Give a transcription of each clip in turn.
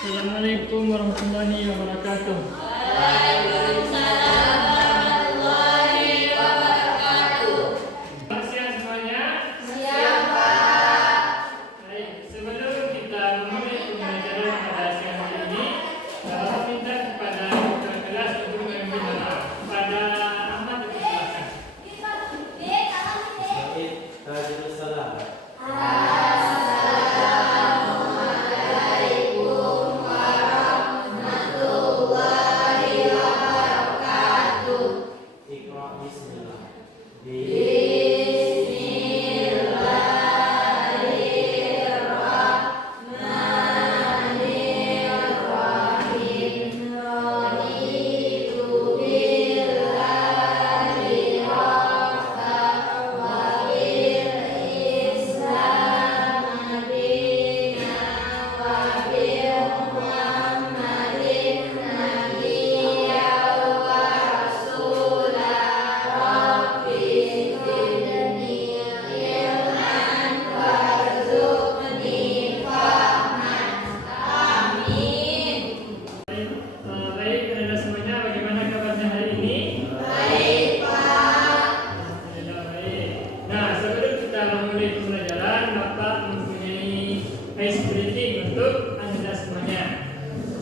Assalamualaikum warahmatullahi wabarakatuh. Waalaikumsalam warahmatullahi wabarakatuh. Siap semuanya? Siap, Pak. Baik, sebelum kita memulai pembelajaran pada siang hari ini, saya minta kepada ketua kelas untuk mengambil doa. Pada Ahmad dipersilakan. Baik, Tajul Salam. Assalamualaikum warahmatullahi wabarakatuh. Iqra bismillah. Bismillahirrahmanirrahim. Raditu billahi rabban wa bil Islam dinan wa bi Muhammadin nabiyyan wa rasulan. Rabbi zidni ilman warzuqni fahman. Amin. Baik, Anda semuanya bagaimana kabarnya hari ini? Baik, Pak. Alhamdulillah baik. Nah, sebelum kita memulai pembelajaran, Bapak mempunyai ice breathing untuk Anda semuanya.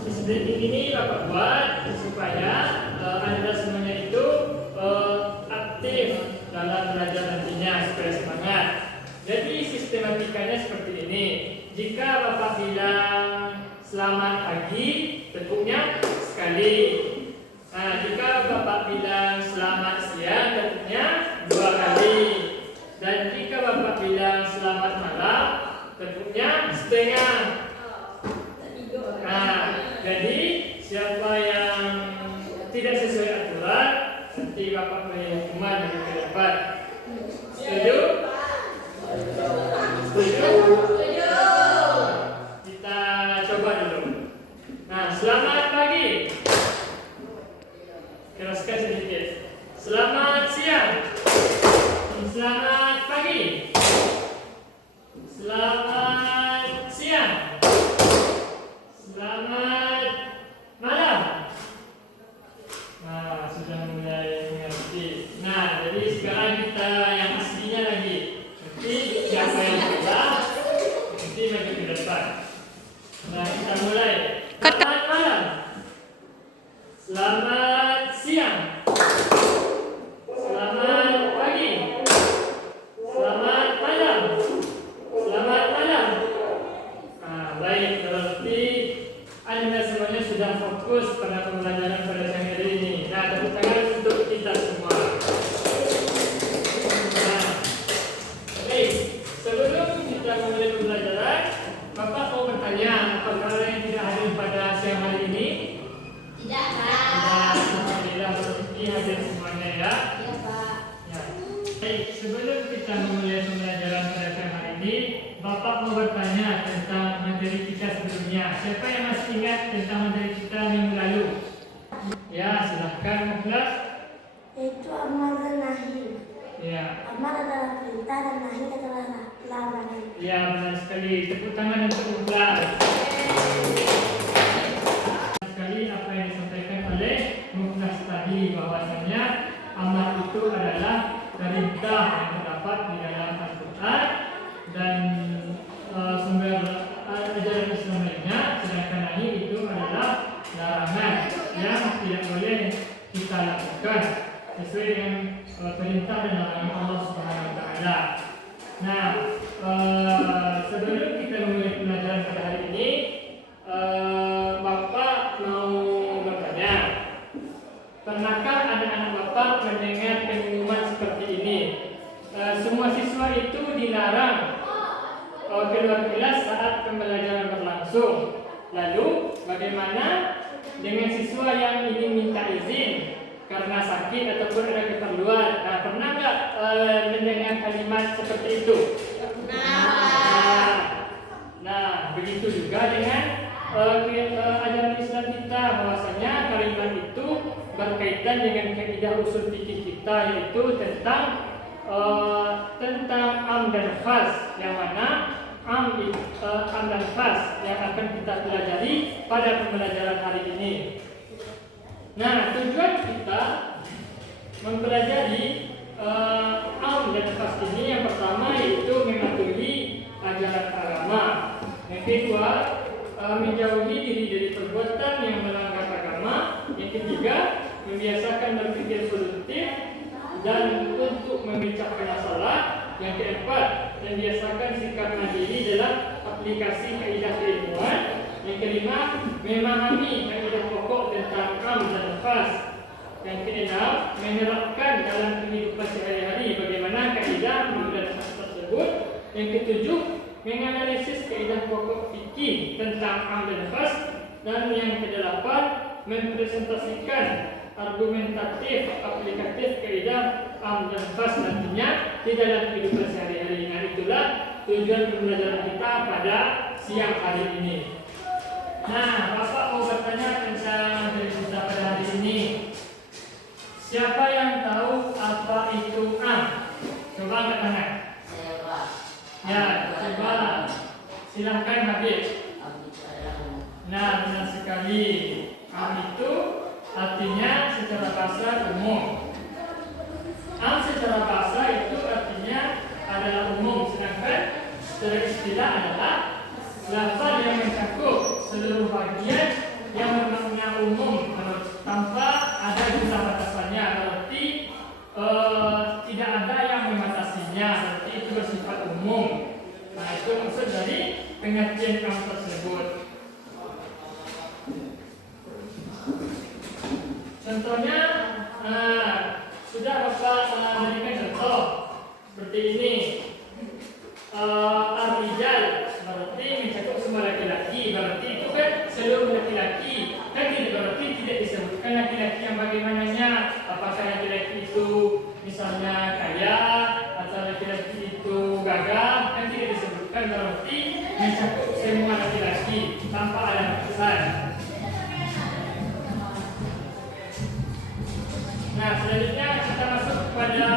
Ice breathing ini Bapak buat supaya Anda semuanya itu aktif dalam belajar nantinya supaya semangat. Jadi sistematikanya seperti ini. Jika Bapak bilang selamat pagi, tekuknya sekali. Nah, jika Bapak bilang selamat siang, tekuknya 2 kali. Dan jika Bapak bilang selamat malam, tekuknya setengah. Nah, jadi siapa yang tidak sesuai aturan, nanti Bapak punya hukuman yang terdapat. Setuju? Setuju? Kita coba dulu. Nah, selamat pagi. Keraskan sedikit. Selamat siang. Selamat pagi. Selamat siang. Selamat malam. Nah, sudah mulai mengerti. Nah, jadi sekarang kita yang aslinya lagi. Nanti siapa yang salah, nanti maju ke depan. Nah, kita mulai. Selamat malam. Selamat siang. Selamat pagi. Selamat malam. Selamat malam. Nah, baik, berarti Anda semuanya sudah fokus pada pembelajaran pada siang hari ini. Nah, tepuk tangan untuk kita semua. Nah, baik, sebelum kita memulai pembelajaran, Bapak mau bertanya, apakah ada yang tidak hadir pada siang hari ini? Tidak, Pak. Nah, alhamdulillah berarti hadir semuanya ya. Iya, Pak. Ya. Baik, sebelum kita memulai pembelajaran pada siang hari ini, Bapak mau bertanya tentang materi kita sebelumnya. Siapa yang masih ingat tentang materi kita minggu lalu? Ya, silahkan kelas. Yaitu amar dan nahi. Ya, Amar adalah perintah dan nahi adalah larangan. ya benar sekali. Tepuk tangan untuk kelas. Sekali apa yang disampaikan oleh Muklas tadi bahwasanya amar itu adalah perintah yang terdapat di dalam Al-Quran dan sumber ajaran Islam lainnya, sedangkan nahi itu adalah larangan yang tidak boleh kita lakukan sesuai dengan perintah dan larangan Allah Subhanahu Wa Taala. Nah, sebelum kita memulai pembelajaran pada hari ini, Bapak mau bertanya, pernahkah anak-anak Bapak mendengar pengumuman seperti ini? Semua siswa itu dilarang keluar kelas saat pembelajaran berlangsung. Lalu, bagaimana dengan siswa yang ingin minta izin karena sakit ataupun ada keperluan? Nah, pernah nggak mendengar kalimat seperti itu? Nah, begitu juga dengan ajaran Islam kita, bahwasanya kalimat itu berkaitan dengan kaidah usul fikih kita, yaitu tentang am dan khas, yang mana am dan khas yang akan kita pelajari pada pembelajaran hari ini. Nah, tujuan kita mempelajari am dan khas ini yang pertama yaitu mematuhi ajaran agama. Yang kedua, menjauhi diri dari perbuatan yang melanggar agama. Yang ketiga, membiasakan berpikir solutif dan untuk memecahkan masalah. Yang keempat, membiasakan sikap mandiri dalam aplikasi kaidah keilmuan. Yang kelima, memahami kaidah pokok tentang am dan khas. Yang keenam, menerapkan dalam kehidupan sehari-hari bagaimana kaidah am dan khas tersebut. Yang ketujuh, menganalisis kaidah pokok fikih tentang am dan khas. Dan yang kedelapan, mempresentasikan argumentatif aplikatif kaidah am dan khas nantinya di dalam kehidupan sehari-hari. Nah, itulah tujuan pembelajaran kita pada siang hari ini. Nah, Bapak mau bertanya tentang materi kita pada hari ini. Siapa yang tahu apa itu am? Coba angkat tangan. Ya, coba silahkan Habib. Nah, benar sekali. Am itu artinya secara bahasa umum. Am secara bahasa itu artinya adalah umum, sedangkan secara istilah adalah lafaz yang mencakup seluruh bagian yang bermakna umum tanpa ada jumlah batasannya. Berarti tidak ada yang membatasinya. Berarti itu bersifat umum. Nah, itu maksud dari pengertian am tersebut. Contohnya, sudah Bapak berikan contoh seperti ini. Ar-rijal berarti mencakup semua laki-laki. Berarti itu kan seluruh laki-laki. Kan tidak berarti tidak disebutkan laki-laki yang bagaimananya. Apakah laki-laki itu misalnya kaya atau laki-laki itu gagah, kan tidak disebutkan. Berarti mencakup semua laki-laki tanpa ada batasan. Nah, selanjutnya kita masuk kepada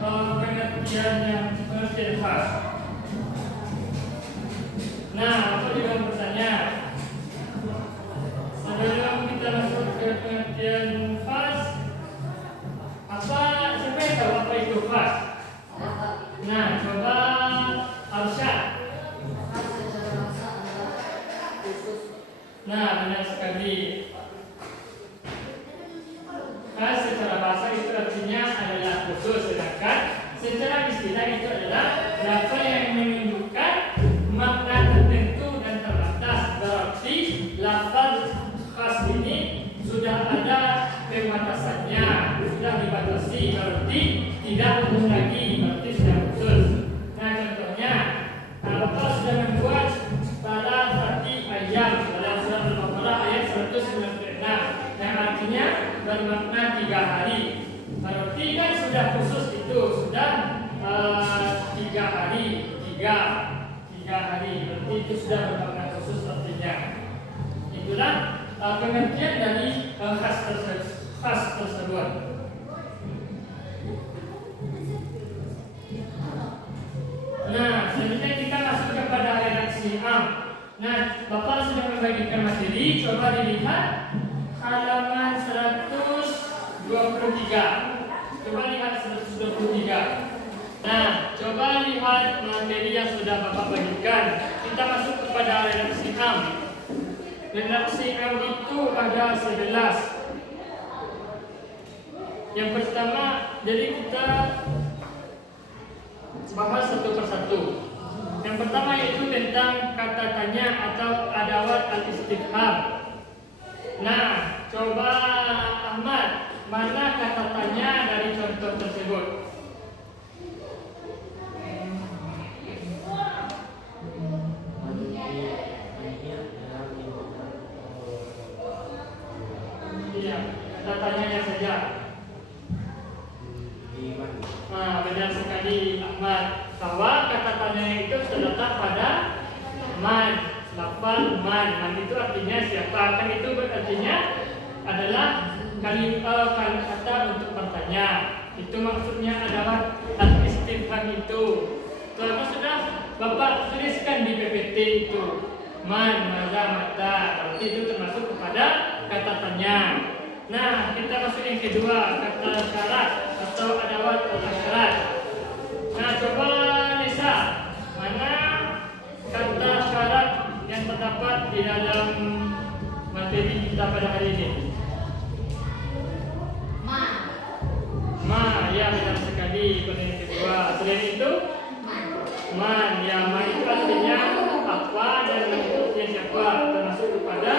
pengertian khas. Nah, apa juga bertanya? Sebelum kita masuk ke pengertian khas, siapa yang tahu apa itu khas? Nah, coba Arsyad. Nah, benar sekali. Khas secara bahasa itu artinya adalah khusus, sedangkan secara istilah itu adalah lafaz yang menunjukkan makna tertentu dan terbatas. Berarti lafaz khas ini sudah ada pembatasannya, sudah dibatasi. Berarti tidak umum lagi, berarti sudah khusus. Nah, contohnya, Bapak sudah membuat salah satu ayat dalam surat Al-Baqarah ayat 196 yang artinya bermakna 3 hari. Berarti kan sudah khusus itu, sudah 3 hari, 3 hari. Berarti itu sudah bermakna khusus artinya. Itulah pengertian dari khas tersebut. Nah, selanjutnya kita masuk kepada redaksi am. Nah, Bapak sudah membagikan materi, coba dilihat halaman 123. Coba lihat 123. Nah, coba lihat materi yang sudah Bapak bagikan. Kita masuk kepada redaksi am. Redaksi am itu ada 11. Yang pertama, jadi kita bahas satu persatu. Yang pertama yaitu tentang kata tanya atau adawat al-istifham. Nah, coba Ahmad, mana kata tanya dari contoh tersebut? Iya, kata tanyanya saja. Nah, benar sekali Ahmad, bahwa kata tanya itu terletak pada man, lafal man itu artinya siapa? Kan itu artinya adalah kata untuk bertanya. Itu maksudnya adalah al-istifham itu. Kalau sudah Bapak tuliskan di PPT itu man, maza, mata, berarti itu termasuk kepada kata tanya. Nah, kita masuk yang kedua, kata syarat atau adawat atau syarat. Nah, coba Nisa, mana kata syarat yang terdapat di dalam materi kita pada hari ini? Ma, ya benar sekali. Pada yang kedua, selain itu man, ya man itu artinya apa dan bentuknya siapa, termasuk kepada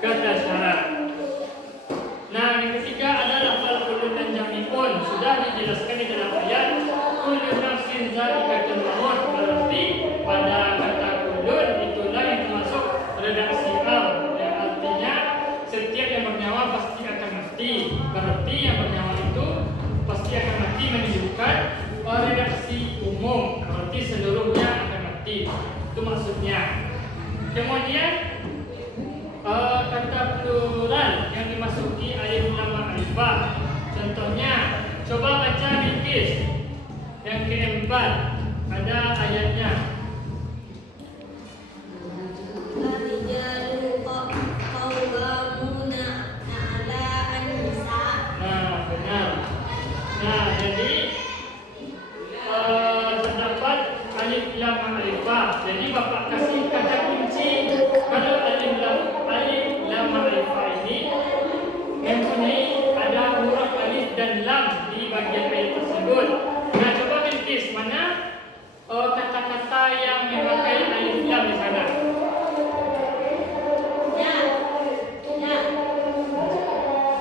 kata syarat. Nah, yang ketiga adalah lafal kulun dan jami'un. Sudah dijelaskan di dalam ayat kullu nafsin za'iqatul maut. Berarti pada kata kulun itulah yang termasuk redaksi al, yang artinya setiap yang bernyawa pasti akan mati. Berarti yang bernyawa itu pasti akan mati menunjukkan redaksi umum, berarti seluruhnya akan mati. Itu maksudnya. Kemudian kata plural yang dimasuki alif lam ma'rifah. Contohnya, coba baca Bilqis yang keempat, ada ayatnya. Ar-rijalu qawwamuna 'ala an-nisa. Nah, benar. Nah, jadi terdapat alif lam ma'rifah. Jadi Bapak kasih kata kunci pada alif lam ma'rifah ini mempunyai ada huruf alif dan lam di bagian ayat tersebut. Nah, coba Bilqis, mana kata-kata yang memakai alif lam di sana?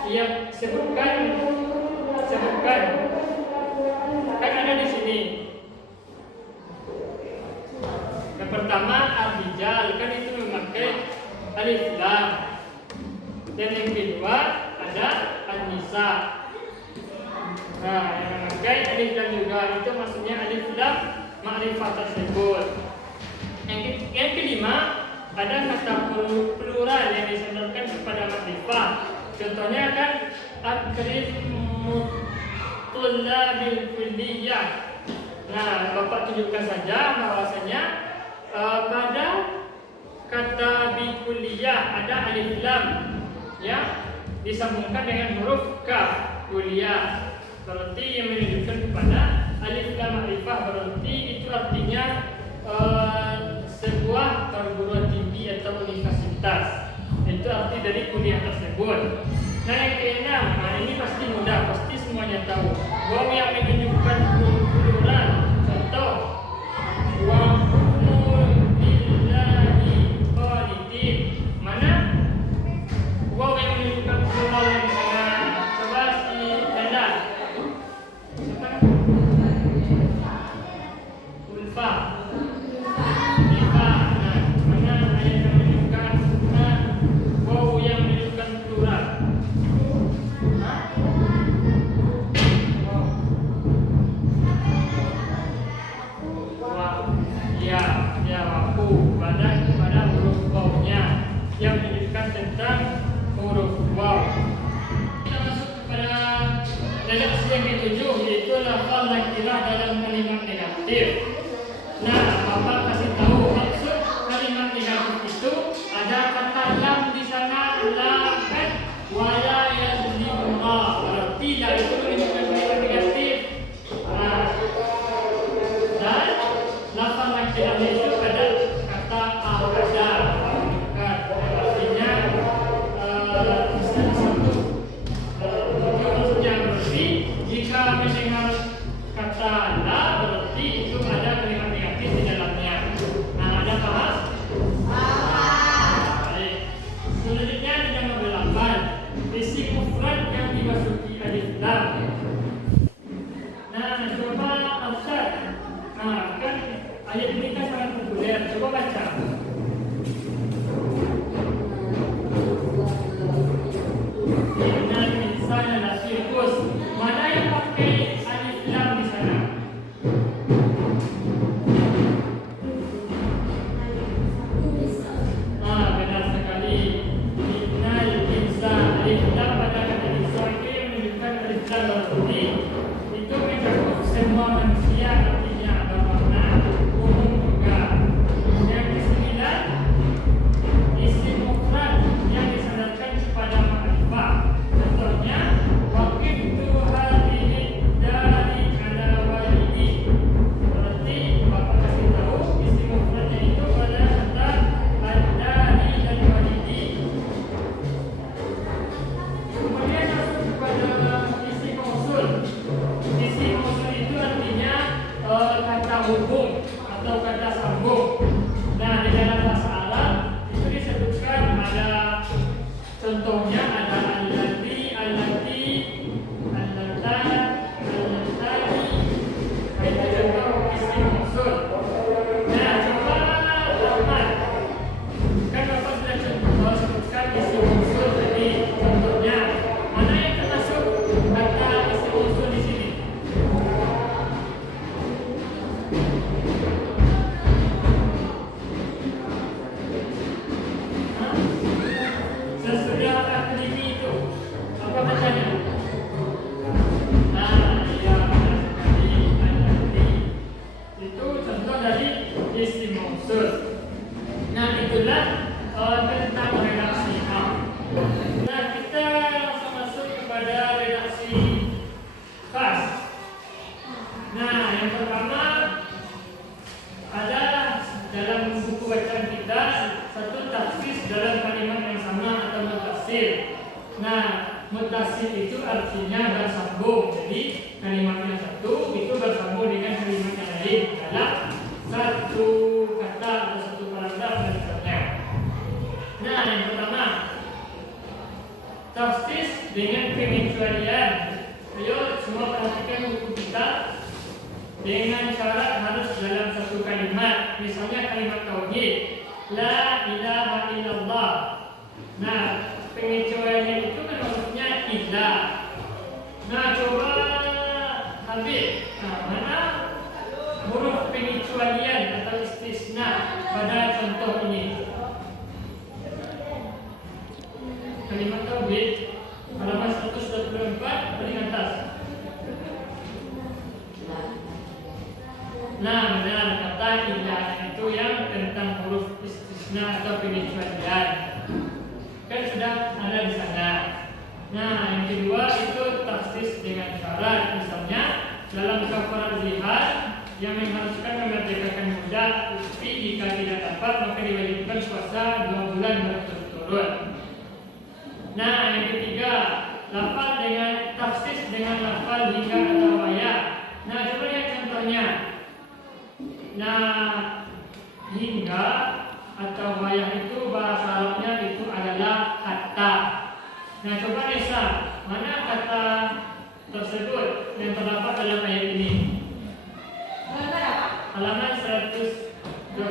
Ya, sebutkan. Kan ada di sini. Yang pertama ar-rijal, kan itu memakai alif lam. Dan yang kedua ada an-nisa. Nah, yang memakai alif lam juga itu maksudnya alif lam ma'rifah tersebut. Yang kelima ada kata plural yang disandarkan kepada ma'rifah. Contohnya kan akrimu tullabil kulliyah. Nah, Bapak tunjukkan saja bahwasanya pada kata bi kulliyah ada alif lam ya disambungkan dengan huruf kaf kulliyah. Berarti yang menunjukkan kepada alif lam ma'rifah, berarti itu artinya sebuah perguruan tinggi atau universitas. Itu arti dari kuliah tersebut. Nah, yang keenam, nah ini pasti mudah, pasti semuanya tahu. Waw yang menunjukkan plural. Contoh, wa qulu billahi khalidin. Mana waw yang menunjukkan plural di sana? Coba si Nanda. Ulfa. Nah, mana ayat yang menunjukkan waw yang menunjukkan plural? Waku pada huruf waw-nya yang menunjukkan tentang huruf waw. Kita masuk kepada redaksi yang ketujuh, yaitu lafal nakirah dalam kalimat negatif. Nah, Bapak kasih tahu maksud kalimat negatif itu ada kata lam di sana, lam kan wala yazlimullah. Berarti lam itu menunjukkan kalimat negatif. Nah, dan lafal nakirahnya itu pada kata ahada, artinya satu. Maksudnya berarti jika mendengar kata la, berarti itu ada kalimat negatif di dalamnya. Nah, ada paham? Baik. Selanjutnya di nomor 8, isim mufrad yang dimasuki alif lam. Nah, coba Ustaz. Nah, kan ayat ini kan sangat populer. Coba baca. Innal insana lafi khusr. Mana yang pakai alif lam di sana? Benar sekali. Innal insana, alif lam pada kata insana itu yang menunjukkan alif lam berarti Contohnya ada allati, allati, allata, allatani. Itu contoh isim mausul. Nah, coba Ahmad. Kan Bapak sudah sebutkan isim mausul tadi. Contohnya, mana yang termasuk kata isim mausul di sini? Sesudah akademi itu apa katanya? Iya benar sekali, allati. Itu contoh dari isim mausul. Nah itulah tentang redaksi A. Nah kita langsung masuk kepada redaksi khas. Nah yang pertama ada dalam buku bacaan kita satu taksis dalam kalimat yang sama atau mutasil. Nah, mutasil itu artinya bersambung. Jadi kalimatnya satu itu bersambung dengan kalimat yang lain dalam satu kata atau satu paragraf dan sebagainya. Nah, yang pertama taksis dengan pengecualian. Ayo semua perhatikan buku kita. Dengan syarat harus dalam satu kalimat. Misalnya kalimat tauhid, la ilaha illallah. Nah, pengecualian itu kan maksudnya illa. Nah, coba Habib, mana huruf pengecualian atau istisna pada contoh ini? Kalimat tauhid halaman 124 paling atas. Nah, benar kata illa itu yang tentang huruf istisna atau pengecualian. Kan sudah ada di sana. Nah, yang kedua itu taksis dengan syarat. Misalnya dalam kafarat zihar yang mengharuskan memerdekakan budak, tapi jika tidak dapat maka diwajibkan puasa 2 bulan berturut-turut. Nah, yang ketiga lafal dengan taksis dengan lafal hingga atau wayah. Nah, coba lihat contohnya. Nah, hingga atau wayah itu bahasa Arabnya itu adalah hatta. Nah, coba Nisa, mana kata tersebut yang terdapat dalam ayat ini? Halaman 124.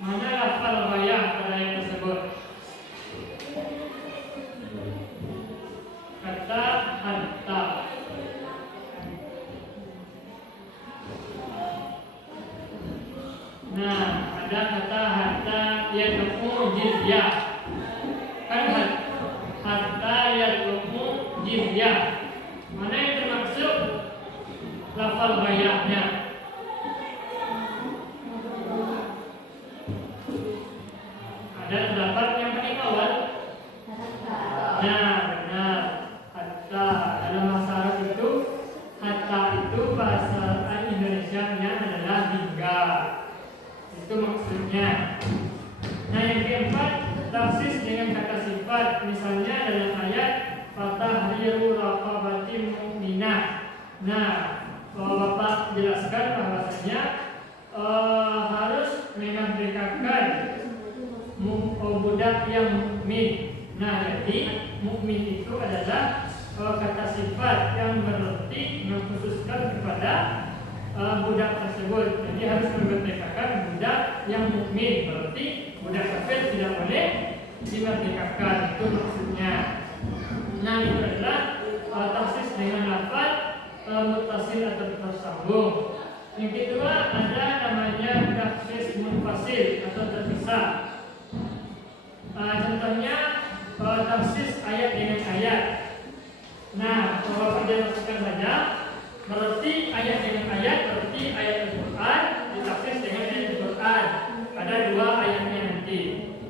Mana lafal wayah pada ayat tersebut? Kata hatta. Nah, ada kata hatta yad'u jizyah. Kan hatta yad'u jizyah. Mana yang termaksud lafal bayahnya? Ada terdapat yang paling awal. Nah, benar. Hatta dalam bahasa Arab itu hatta itu bahasa Indonesia-nya adalah hingga. Itu maksudnya. Nah, yang keempat taksis dengan kata sifat. Misalnya dalam ayat fatahriru raqabatin mu'minah. Nah, Bapak jelaskan bahwasanya harus memerdekakan budak yang mukmin. Nah, jadi mukmin itu adalah kata sifat yang berarti mengkhususkan kepada budak tersebut. Jadi harus memerdekakan budak yang mukmin. Berarti budak kafir tidak boleh dimerdekakan. Itu maksudnya. Nah, itu adalah taksis dengan lafaz mutasil atau tersambung. Yang kedua ada namanya taksis munfasil atau terpisah. Contohnya taksis ayat dengan ayat. Nah, kalau Bapak jelaskan saja, berarti ayat dengan ayat berarti ayat Al-Quran ditaksis dengan ayat Al-Quran. Ada 2 ayatnya nanti.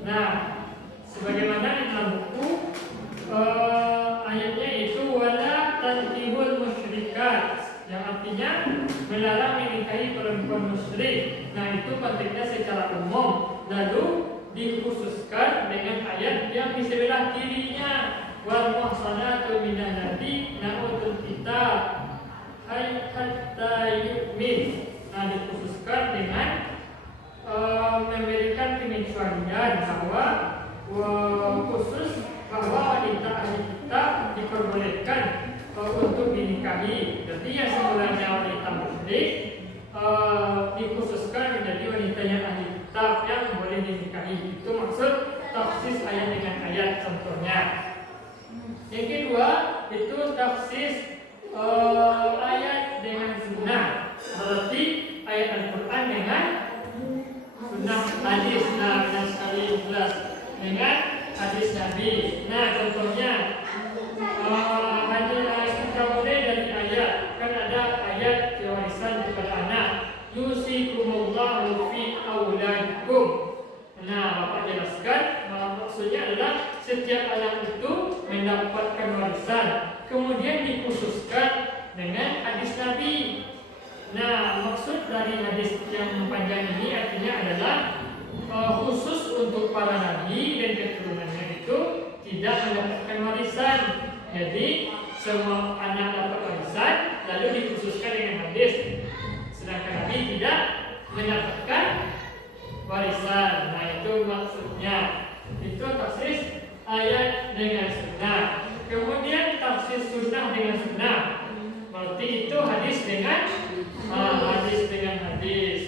Nah, sebagaimana di dalam buku ayatnya itu wala tankihul musyrikat, yang artinya melarang menikahi perempuan musyrik. Nah, itu konteksnya secara umum. Lalu dikhususkan dengan ayat yang di sebelah kirinya, wal muhsanatu minal ladzi utul kitab hatta yu'min. Nah, dikhususkan dengan memberikan pengecualian bahwa khusus bahwa wanita ahli kitab diperbolehkan untuk dinikahi. Jadi yang semulanya wanita musyrik dikhususkan menjadi wanita yang ahli kitab yang boleh dinikahi. Itu maksud taksis ayat dengan ayat contohnya. Yang kedua itu taksis ayat dengan sunnah. Berarti ayat Al-Quran dengan sunnah hadis. Nah, benar sekali jelas dengan hadis Nabi. Nah, contohnya kita boleh dari ayat, kan ada ayat warisan kepada anak. Yusikumullahu fi auladikum. Nah, Bapak jelaskan maksudnya adalah setiap anak itu mendapatkan warisan. Kemudian dikhususkan dengan hadis Nabi. Nah, maksud dari hadis yang panjang ini artinya adalah khusus untuk para nabi dan keturunannya itu tidak mendapatkan warisan. Jadi semua anak dapat warisan, lalu dikhususkan dengan hadis. Sedangkan nabi tidak mendapatkan warisan. Nah, itu maksudnya. Itu tafsir ayat dengan sunnah. Kemudian tafsir sunnah dengan sunnah. Berarti itu hadis dengan hadis.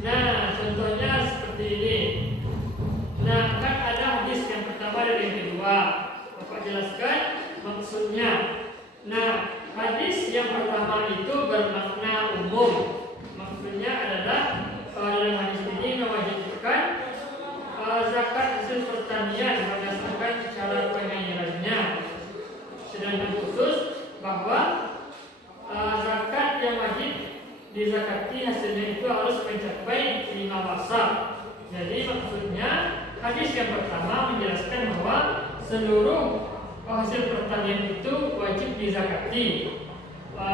Nah, contohnya seperti ini. Nah, kan ada hadis yang pertama dan yang kedua. Bapak jelaskan maksudnya. Nah, hadis yang pertama itu bermakna umum. Maksudnya adalah dalam hadis ini mewajibkan zakat hasil pertanian berdasarkan cara pengairannya. Sedangkan khusus bahwa zakat yang wajib dizakati hasilnya itu harus mencapai 5 wasaq. Jadi maksudnya hadis yang pertama menjelaskan bahwa seluruh hasil pertanian itu wajib dizakati.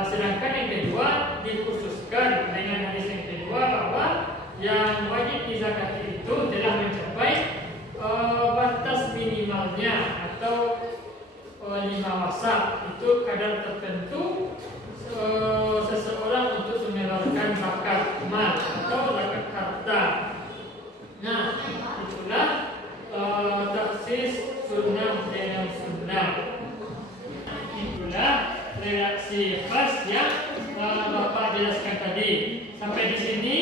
Sedangkan yang kedua dikhususkan dengan hadis yang kedua bahwa yang wajib dizakati itu telah mencapai batas minimalnya atau 5 wasaq. Itu kadar tertentu seseorang untuk menyalurkan zakat mal atau zakat harta. Nah, itulah taksis sunnah dengan sunnah. Itulah reaksi khas yang Bapak jelaskan tadi. Sampai di sini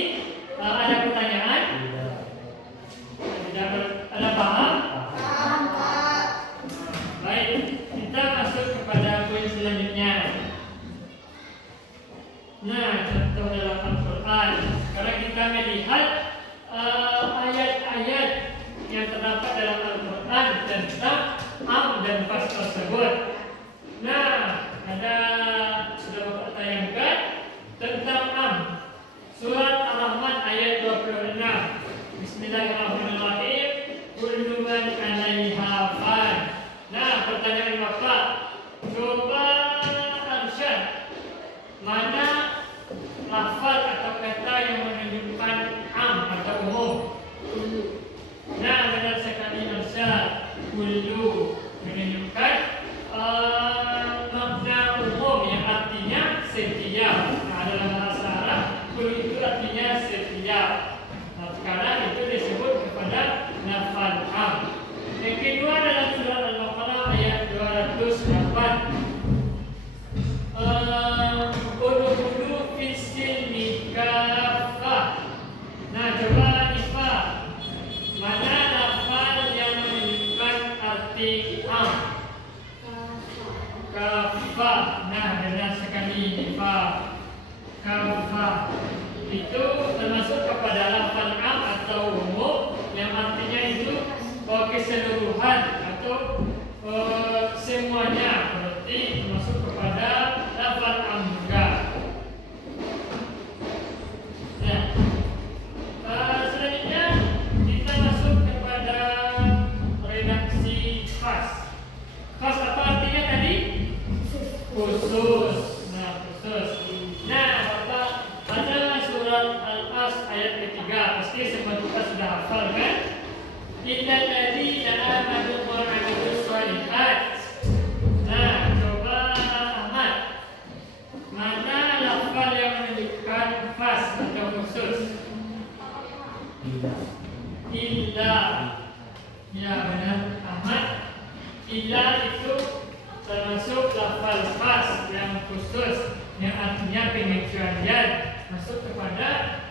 ada pertanyaan? Ada paham? Baik, kita masuk kepada poin selanjutnya. Nah, contoh dalam Al-Quran. Sekarang kita melihat ayat-ayat yang terdapat dalam Al-Quran tentang am dan fas tersebut. Nah, ada sudah Bapak tayangkan tentang am. Surat Al-Rahman ayat 26. Bismillahirrahmanirrahim. Kullu man 'alaiha fan. Nah, pertanyaan Bapak, coba arsyad mana lafaz atau kata yang menunjukkan am atau umum? Nah, benar sekali arsyad. Kullu menunjukkan makna umum yang artinya setiap. Nah, dalam bahasa Arab kullu itu artinya setiap. Nah, sekarang itu disebut kepada lafaz am. Yang kedua dalam surat Al-Baqarah ayat 208. Udkhulu fis-silmi kaffah. Nah, coba Isfa, mana lafaz yang menunjukkan arti am? Kaffah. Nah, benar sekali Isfa. Kaffah itu termasuk kepada lafaz am atau umum yang artinya itu keseluruhan atau semuanya, berarti termasuk kepada lafaz am juga. Nah, selanjutnya kita masuk kepada redaksi khas. Khas apa artinya tadi? Khusus. Nah, khusus. Nah, Bapak pada surat Al-As ayat ketiga, pasti semua kita sudah hafal kan? Innal ladzina amanu wa 'amilus shalihat. Nah, coba Ahmad, mana lafaz yang menunjukkan Illa. Ya benar Ahmad. Illa itu termasuk lafal khas yang khusus yang artinya pengecualian masuk kepada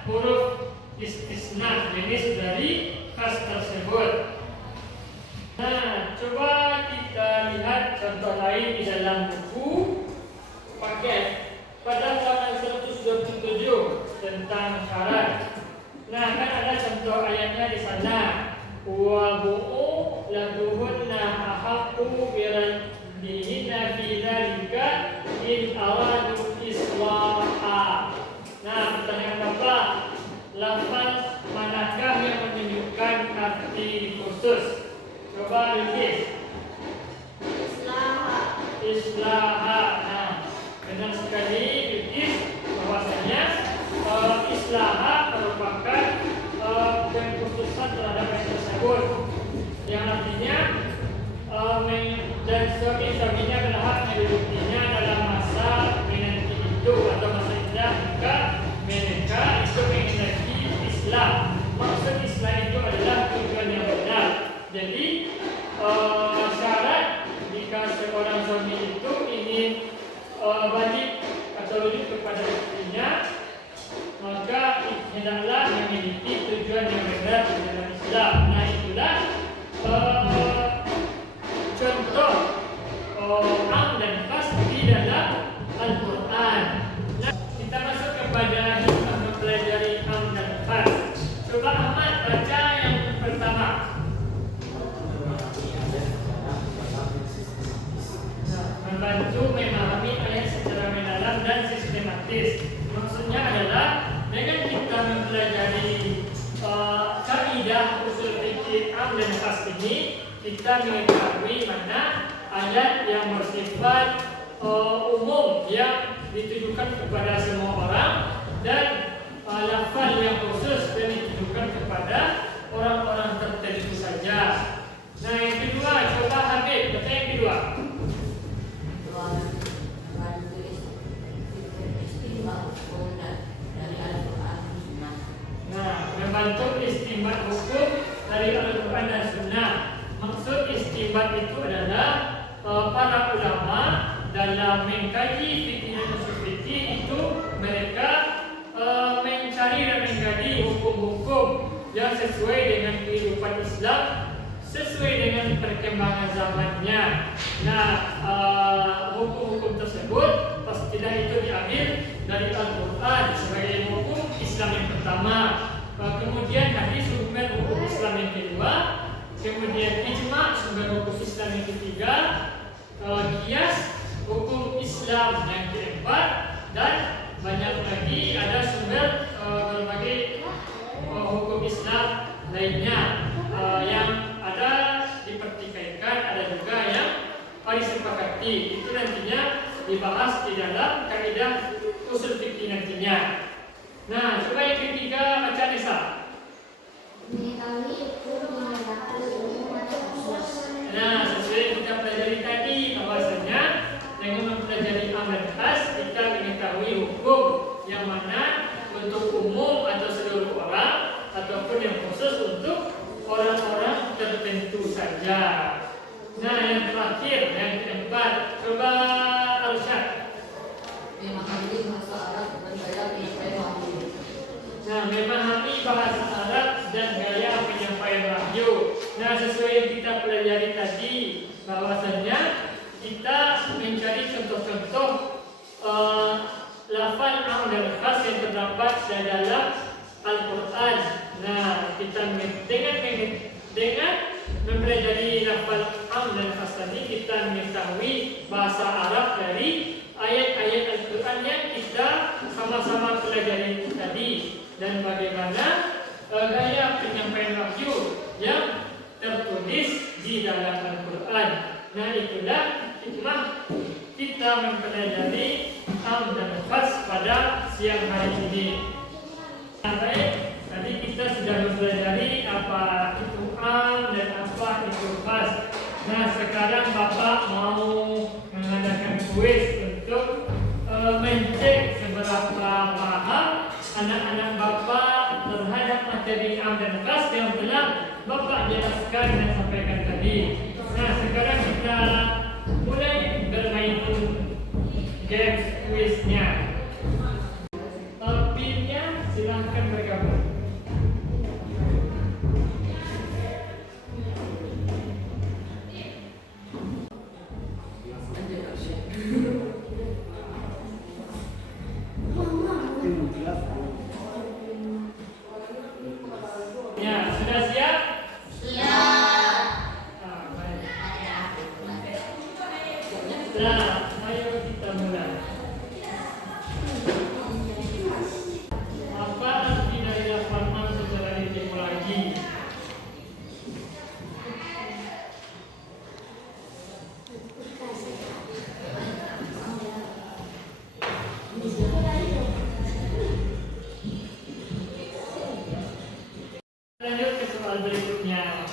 huruf istisna jenis dari khas tersebut. Nah, coba kita lihat contoh lain di dalam buku paket pada halaman 127 tentang syarat. Nah, kan ada contoh ayatnya di sana. Wa bu'u laduhunna ahaqqu biraddihinna fi dzalika in aradu islaha. Nah, pertanyaan Bapak, lafaz manakah yang menunjukkan arti khusus? Coba lukis. Islaha. Nah, benar sekali lukis bahwasanya islaha merupakan pengkhususan terhadap ayat tersebut yang artinya dan suami-suaminya berhak mendudukinya dalam masa menanti itu atau masa indah jika mereka itu menghendaki Islam. Maksud Islam itu adalah tujuan yang benar. Jadi syarat jika seorang suami itu ingin balik atau rujuk kepada istrinya, maka hendaklah memiliki tujuan yang benar di dalam Islam. Nah, itulah contoh am dan khas di dalam Al-Quran. Nah, kita masuk kepada hikmah mempelajari am dan khas. Coba Ahmad baca yang pertama. Membantu memahami ayat secara mendalam dan sistematis. Maksudnya adalah dengan kita mempelajari kaidah usul fikih am dan khas ini, kita mengetahui mana ayat yang bersifat umum yang ditujukan kepada semua orang dan lafaz yang khusus yang ditujukan kepada orang-orang tertentu saja. Nah, yang kedua, coba Habib, baca yang kedua. Nah, membantu istinbat hukum dari Al-Quran dan Sunnah. Maksud istinbat itu adalah para ulama dalam mengkaji fikih dan usul fikih itu mereka mencari dan mengkaji hukum-hukum yang sesuai dengan kehidupan Islam, sesuai dengan perkembangan zamannya. Nah, hukum-hukum tersebut pastilah itu diambil dari Al-Quran sebagai hukum Islam yang pertama. Kemudian hadis sumber hukum Islam yang kedua, kemudian ijma sumber hukum Islam yang ketiga, qiyas hukum Islam yang keempat, dan banyak lagi ada sumber berbagai hukum Islam lainnya yang ada dipertikaikan, ada juga yang disepakati. Itu nantinya dibahas di dalam kaidah usul fikih nantinya. Nah, coba yang ketiga baca Nisa. Mengetahui hukum mengadakan ilmu atau khusus. Nah, sesuai yang kita pelajari tadi bahwasanya dengan mempelajari am dan khas kita mengetahui hukum yang mana untuk umum atau seluruh orang ataupun yang khusus untuk orang-orang tertentu saja. Nah, yang terakhir, yang keempat, coba Arsyad. Memahami bahasa Arab dan gaya penyampaian wahyu. Nah, memahami bahasa Arab dan gaya penyampaian wahyu. Nah, sesuai yang kita pelajari tadi, bahwasanya kita mencari contoh-contoh lafaz am dan khas yang terdapat di dalam Al-Quran. Nah, kita dengan mempelajari lafaz am dan khas tadi, kita mengetahui bahasa Arab dari ayat-ayat Al-Quran yang kita sama-sama pelajari tadi, dan bagaimana gaya penyampaian wahyu yang tertulis di dalam Al-Quran. Nah, itulah hikmah kita mempelajari am dan khas pada siang hari ini. Nah, baik, tadi kita sudah mempelajari apa itu am dan apa itu khas. Nah, sekarang Bapak mau mengadakan kuis untuk mencek seberapa paham anak-anak Bapak terhadap materi am dan khas yang telah Bapak jelaskan dan sampaikan tadi. Nah, sekarang kita mulai bermain games kuisnya. Pilihnya silahkan bergabung. Ya, sudah siap? Siap. Baik. Nah, ayo kita mulai. Apa arti dari lafaz am secara etimologi? Lanjut ke soal berikutnya.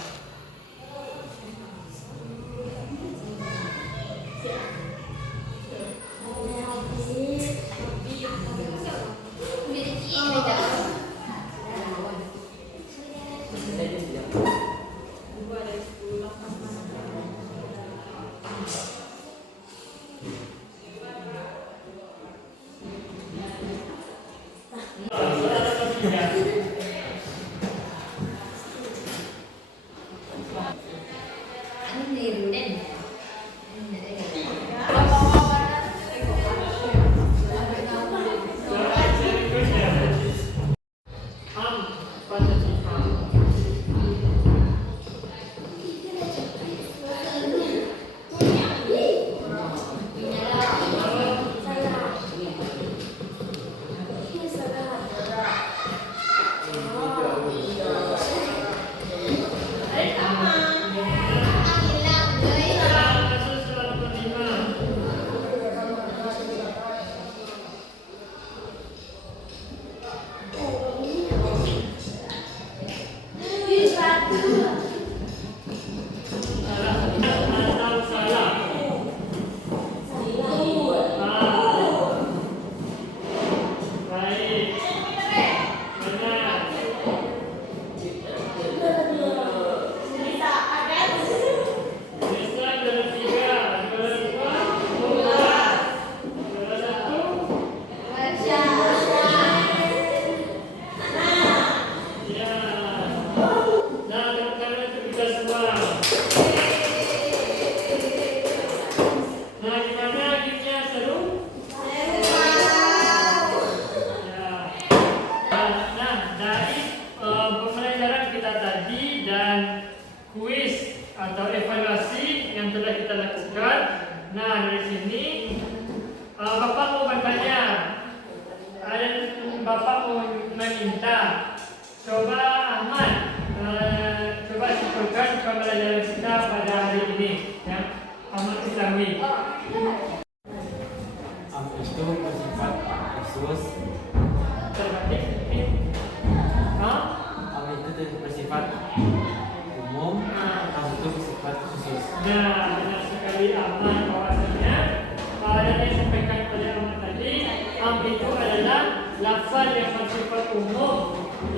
Soal ketiga. Soal berikutnya. Am pada sifat. Kasus soal kelima. Salah atau salah? Baik. Benar. Bisa juara 3, juara 2, juara 1. Ya. Nah, tepuk tangan untuk kita semua. Nah, gimana gamenya, seru? Ya. Nah, dari pembelajaran kita tadi dan kuis atau evaluasi yang telah kita lakukan. Nah, dari sini Bapak mau bertanya, Bapak mau meminta, coba Ahmad, coba simpulkan pembelajaran kita pada hari ini, ya, Ahmad Islami. Am itu bersifat khusus. Terbalik mungkin. Hah? Am itu bersifat umum. Am itu bersifat khusus. Nah, benar sekali Ahmad, bahwasanya yang disampaikan oleh Ahmad tadi, am itu adalah lafaz yang bersifat umum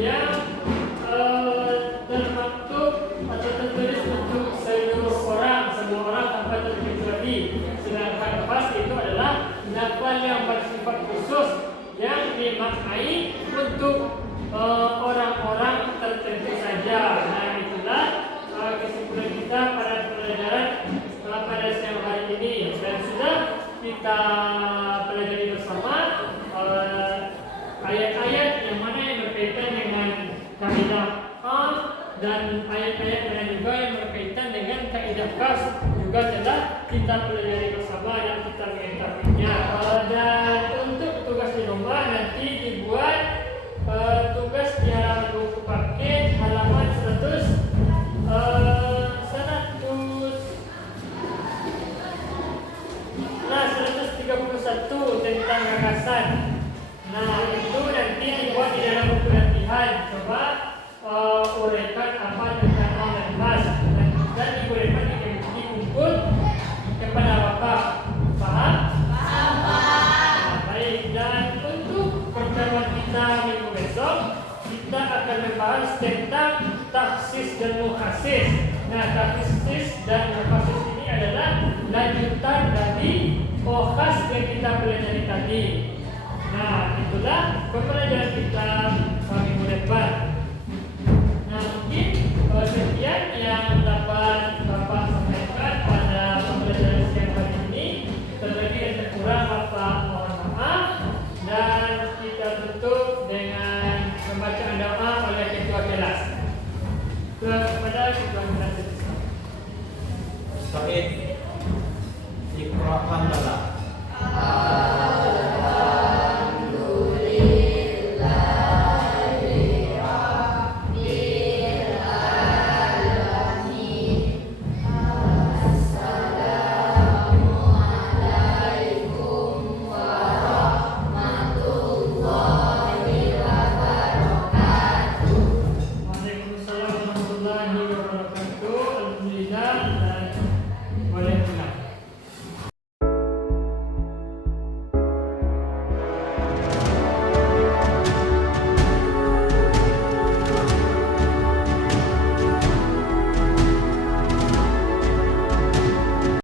yang termaktub atau tertulis untuk seluruh orang, semua orang tanpa terkecuali. Sedangkan lafaz itu adalah lafaz yang bersifat khusus yang dimaknai untuk orang-orang tertentu saja. Nah, itulah kesimpulan kita pada pelajaran pada siang hari ini, dan sudah kita pelajari bersama ayat-ayat yang mana yang berkaitan dengan kaidah am dan ayat-ayat lain juga yang berkaitan dengan kaidah khas juga telah kita pelajari bersama dan kita mengetahuinya. Dan untuk tugas di rumah nanti dibuat tugas di halaman buku paket halaman 131 tentang gagasan. Nah, itu nanti dibuat di dalam buku latihan. Coba uraikan apa tentang am dan khas, dan dibolehkan dikumpul kepada Bapak. Paham? Paham, Pak. Baik, dan untuk pertemuan kita minggu besok, kita kita akan membahas tentang taksis dan mukhasis. Nah, taksis dan mukhasis ini adalah lanjutan dari okhas yang kita pelajari tadi. Nah, itulah pembelajaran kita